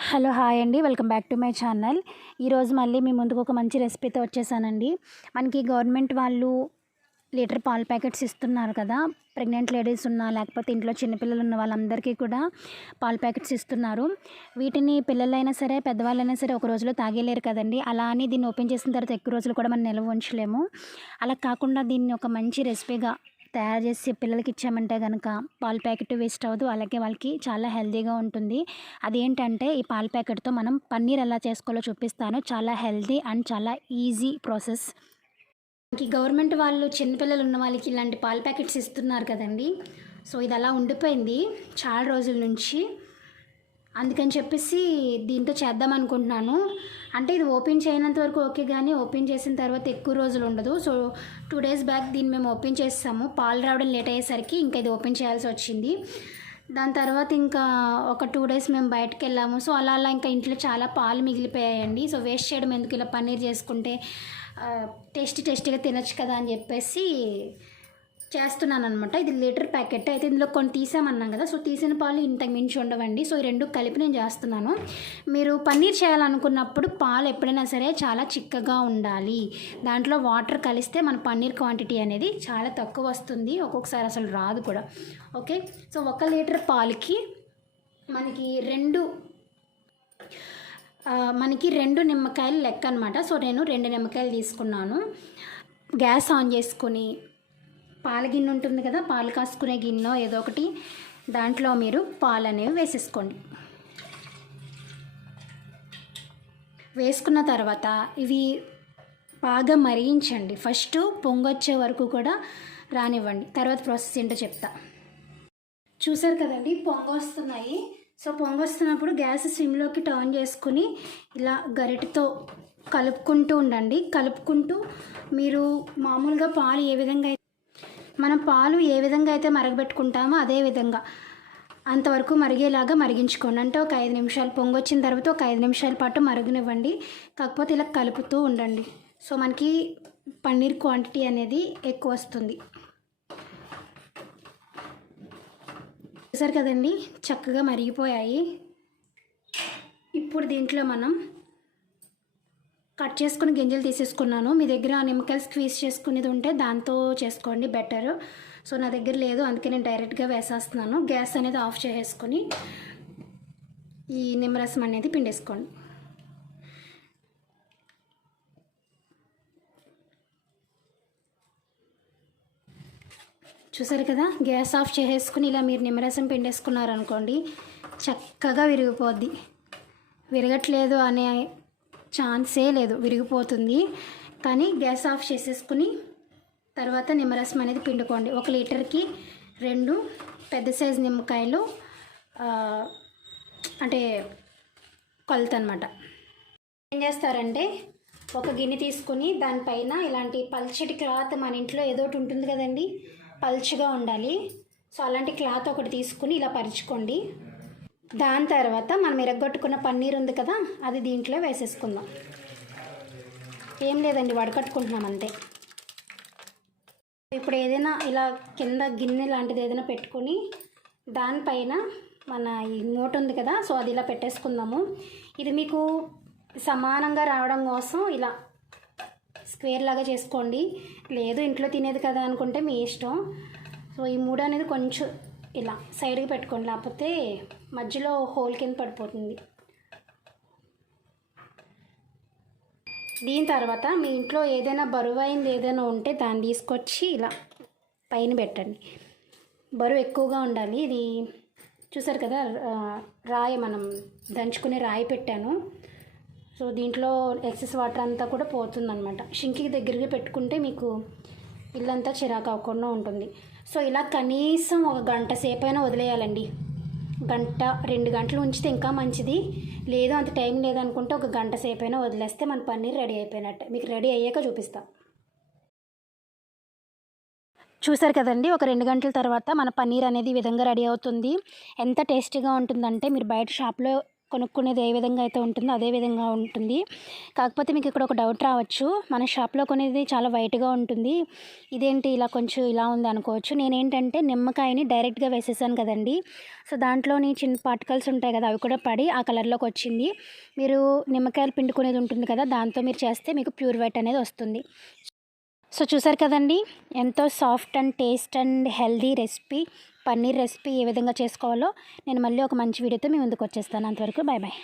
Hello hi అండి, welcome back to my channel. ఈరోజు మళ్ళీ మీ ముందుకు ఒక మంచి రెసిపీతో వచ్చేసానండి. మనకి గవర్నమెంట్ వాళ్ళు లీటర్ పాల ప్యాకెట్స్ ఇస్తున్నారు కదా. ప్రెగ్నెంట్ లేడీస్ ఉన్నా లేకపోతే ఇంట్లో చిన్నపిల్లలు ఉన్న వాళ్ళందరికీ కూడా పాల ప్యాకెట్స్ ఇస్తున్నారు. వీటిని పిల్లలైనా సరే పెద్దవాళ్ళైనా సరే ఒక రోజులో తాగేలేరు కదండి. అలా అని దీన్ని ఓపెన్ చేసిన తర్వాత ఎక్కువ రోజులు కూడా మనం నిల్వ ఉంచలేము. అలా కాకుండా దీన్ని ఒక మంచి రెసిపీగా తయారు చేసి పిల్లలకి ఇచ్చామంటే కనుక పాల ప్యాకెట్ వేస్ట్ అవ్వదు, అలాగే వాళ్ళకి చాలా హెల్తీగా ఉంటుంది. అదేంటంటే ఈ పాల ప్యాకెట్తో మనం పన్నీర్ ఎలా చేసుకోవాలో చూపిస్తాను. చాలా హెల్తీ అండ్ చాలా ఈజీ ప్రాసెస్. మనకి గవర్నమెంట్ వాళ్ళు చిన్నపిల్లలు ఉన్న వాళ్ళకి ఇలాంటి పాల ప్యాకెట్స్ ఇస్తున్నారు కదండి. సో ఇది అలా ఉండిపోయింది చాలా రోజుల నుంచి. అందుకని చెప్పేసి దీంతో చేద్దాం అనుకుంటున్నాను. అంటే ఇది ఓపెన్ చేయనంత వరకు ఓకే, కానీ ఓపెన్ చేసిన తర్వాత ఎక్కువ రోజులు ఉండదు. సో 2 days బ్యాక్ దీన్ని మేము ఓపెన్ చేసాము. పాలు రావడం లేట్ అయ్యేసరికి ఇంకా ఇది ఓపెన్ చేయాల్సి వచ్చింది. దాని తర్వాత ఇంకా ఒక 2 days మేము బయటకు వెళ్ళాము. సో అలా అలా ఇంకా ఇంట్లో చాలా పాలు మిగిలిపోయాయండి. సో వేస్ట్ చేయడం ఎందుకు, ఇలా పన్నీర్ చేసుకుంటే టేస్టీగా తినొచ్చు కదా అని చెప్పేసి చేస్తున్నాను అనమాట. ఇది లీటర్ ప్యాకెట్ అయితే ఇందులో కొన్ని తీసామన్నాం కదా. సో తీసిన పాలు ఇంతకు మించి ఉండవండి. సో ఈ రెండు కలిపి నేను చేస్తున్నాను. మీరు పన్నీర్ చేయాలనుకున్నప్పుడు పాలు ఎప్పుడైనా సరే చాలా చిక్కగా ఉండాలి. దాంట్లో వాటర్ కలిస్తే మన పన్నీర్ క్వాంటిటీ అనేది చాలా తక్కువ వస్తుంది, ఒక్కొక్కసారి అసలు రాదు కూడా. ఓకే, సో 1 లీటర్ పాలకి మనకి రెండు నిమ్మకాయలు లెక్క అనమాట. సో నేను 2 నిమ్మకాయలు తీసుకున్నాను. గ్యాస్ ఆన్ చేసుకొని పాల గిన్నె ఉంటుంది కదా, పాలు కాసుకునే గిన్నె ఏదో ఒకటి, దాంట్లో మీరు పాలు అనేవి వేసేసుకోండి. వేసుకున్న తర్వాత ఇవి బాగా మరిగించండి. ఫస్ట్ పొంగొచ్చే వరకు కూడా రానివ్వండి. తర్వాత ప్రాసెస్ ఏంటో చెప్తా. చూసారు కదండి, పొంగొస్తున్నాయి. సో పొంగొస్తున్నప్పుడు గ్యాస్ సిమ్లోకి టర్న్ చేసుకుని ఇలా గరిటెతో కలుపుకుంటూ ఉండండి. కలుపుకుంటూ మీరు మామూలుగా పాలు మనం పాలు ఏ విధంగా అయితే మరగబెట్టుకుంటామో అదే విధంగా అంతవరకు మరిగేలాగా మరిగించుకోండి. అంటే ఒక 5 నిమిషాలు, పొంగొచ్చిన తర్వాత ఒక 5 నిమిషాల పాటు మరగనివ్వండి. కాకపోతే ఇలా కలుపుతూ ఉండండి. సో మనకి పన్నీర్ క్వాంటిటీ అనేది ఎక్కువ వస్తుంది. చూసారు కదండి, చక్కగా మరిగిపోయాయి. ఇప్పుడు దీంట్లో మనం కట్ చేసుకుని గింజలు తీసేసుకున్నాను. మీ దగ్గర నిమ్మకాయలు స్క్వీజ్ చేసుకునేది ఉంటే దాంతో చేసుకోండి, బెటర్. సో నా దగ్గర లేదు, అందుకే నేను డైరెక్ట్గా వేసేస్తున్నాను. గ్యాస్ అనేది ఆఫ్ చేసేసుకొని ఈ నిమ్మరసం అనేది పిండేసుకోండి. చూసారు కదా, గ్యాస్ ఆఫ్ చేసేసుకుని ఇలా మీరు నిమ్మరసం పిండేసుకున్నారనుకోండి, చక్కగా విరిగిపోద్ది. విరగట్లేదు అనే ఛాన్సే లేదు, విరిగిపోతుంది. కానీ గ్యాస్ ఆఫ్ చేసేసుకుని తర్వాత నిమ్మరసం అనేది పిండుకోండి. 1 లీటర్కి 2 పెద్ద సైజు నిమ్మకాయలు, అంటే కొలత అనమాట. ఏం చేస్తారంటే ఒక గిన్నె తీసుకుని దానిపైన ఇలాంటి పల్చటి క్లాత్, మన ఇంట్లో ఏదో ఒకటి ఉంటుంది కదండి, పల్చగా ఉండాలి. సో అలాంటి క్లాత్ ఒకటి తీసుకుని ఇలా పరుచుకోండి. దాని తర్వాత మనం ఎరగొట్టుకున్న పన్నీర్ ఉంది కదా, అది దీంట్లో వేసేసుకుందాం. ఏం లేదండి, వడకట్టుకుంటున్నాం అంతే. ఇప్పుడు ఏదైనా ఇలా కింద గిన్నె లాంటిది ఏదైనా పెట్టుకొని దానిపైన మన ఈ మూట ఉంది కదా, సో అది ఇలా పెట్టేసుకుందాము. ఇది మీకు సమానంగా రావడం కోసం ఇలా స్క్వేర్ లాగా చేసుకోండి. లేదు ఇంట్లో తినేది కదా అనుకుంటే మీ ఇష్టం. సో ఈ మూడ అనేది కొంచెం ఇలా సైడ్కి పెట్టుకోండి, లేకపోతే మధ్యలో హోల్ కింద పడిపోతుంది. దీని తర్వాత మీ ఇంట్లో ఏదైనా బరువైంది ఏదైనా ఉంటే దాన్ని తీసుకొచ్చి ఇలా పైన పెట్టండి. బరువు ఎక్కువగా ఉండాలి. ఇది చూసారు కదా, రాయి, మనం దంచుకునే రాయి పెట్టాను. సో దీంట్లో ఎక్సెస్ వాటర్ అంతా కూడా పోతుందన్నమాట. షింకి దగ్గరగా పెట్టుకుంటే మీకు ఇల్లంతా చిరాకు అవ్వకుండా ఉంటుంది. సో ఇలా కనీసం 1 గంట సేపు అయినా వదిలేయాలండి. 1-2 గంటలు ఉంచితే ఇంకా మంచిది. లేదు అంత టైం లేదనుకుంటే 1 గంట సేపు అయినా వదిలేస్తే మన పన్నీర్ రెడీ అయిపోయినట్టే. మీకు రెడీ అయ్యాక చూపిస్తా. చూసారు కదండి, ఒక 2 గంటల తర్వాత మన పన్నీర్ అనేది ఈ విధంగా రెడీ అవుతుంది. ఎంత టేస్టీగా ఉంటుందంటే మీరు బయట షాప్లో కొనుక్కునేది ఏ విధంగా అయితే ఉంటుందో అదే విధంగా ఉంటుంది. కాకపోతే మీకు ఇక్కడ ఒక డౌట్ రావచ్చు, మన షాప్లో కొనేది చాలా వైట్గా ఉంటుంది, ఇదేంటి ఇలా కొంచెం ఇలా ఉంది అనుకోవచ్చు. నేనేంటంటే నిమ్మకాయని డైరెక్ట్గా వేసేసాను కదండి, సో దాంట్లోని చిన్న పార్టికల్స్ ఉంటాయి కదా, అవి కూడా పడి ఆ కలర్లోకి వచ్చింది. మీరు నిమ్మకాయలు పిండుకునేది ఉంటుంది కదా, దాంతో మీరు చేస్తే మీకు ప్యూర్ వైట్ అనేది వస్తుంది. సో చూసారు కదండి, ఎంతో soft and taste and healthy recipe, paneer recipe ఏ విధంగా చేసుకోవాలో నేను మళ్ళీ ఒక మంచి వీడియోతో మీ ముందుకు వచ్చేస్తాను. అంతవరకు బాయ్ బాయ్.